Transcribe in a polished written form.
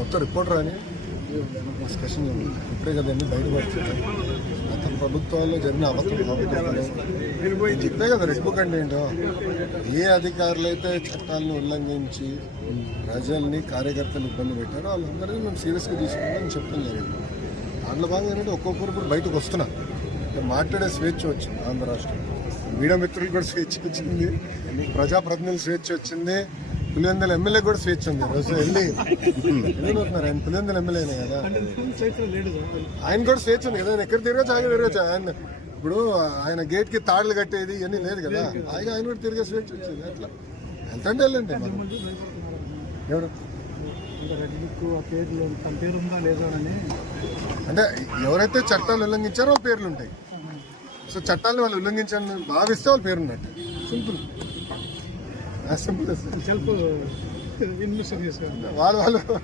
మొత్తం రిపోర్టర్ అని డిస్కషన్ ఇప్పుడే కదండి బయటపడుతుంది. గత ప్రభుత్వాల్లో జరిగిన అవకతవకలు చెప్పే కదా రెడ్ బుక్ అంటే ఏంటో. ఏ అధికారులు అయితే చట్టాలను ఉల్లంఘించి ప్రజల్ని కార్యకర్తలు ఇబ్బంది పెట్టారో వాళ్ళందరినీ మేము సీరియస్గా తీసుకుంటామని చెప్పడం జరిగింది. దాంట్లో భాగంగా ఏంటంటే ఒక్కొక్కరు ఇప్పుడు బయటకు వస్తున్నా మాట్లాడే స్వేచ్ఛ వచ్చింది. ఆంధ్ర రాష్ట్రం మీడియా మిత్రులు కూడా స్వేచ్ఛ వచ్చింది, ప్రజాప్రతినిధులు స్వేచ్ఛ వచ్చింది, పులివెందుల ఎమ్మెల్యే కూడా స్వేచ్ఛ ఉంది. రోజు వెళ్ళిపోతున్నారు. ఆయన పులివెందుల ఎమ్మెల్యేనే కదా, ఆయన కూడా స్వేచ్ఛ ఉంది కదా. ఆయన ఎక్కడ తిరగచ్చు, ఆయన తిరగచ్చు. ఆయన ఇప్పుడు ఆయన గేట్ కి తాడులు కట్టేది ఇవన్నీ లేదు కదా, ఆయన కూడా తిరిగే స్వేచ్ఛ వచ్చింది. అట్లా ఎంతంటే వెళ్ళండి. ఎవరు అంటే ఎవరైతే చట్టాలు ఉల్లంఘించారో వాళ్ళ పేర్లు ఉంటాయి. సో చట్టాలను వాళ్ళు ఉల్లంఘించాలని భావిస్తే వాళ్ళ పేరు ఉన్నట్టు. Simple, simple. వాళ్ళు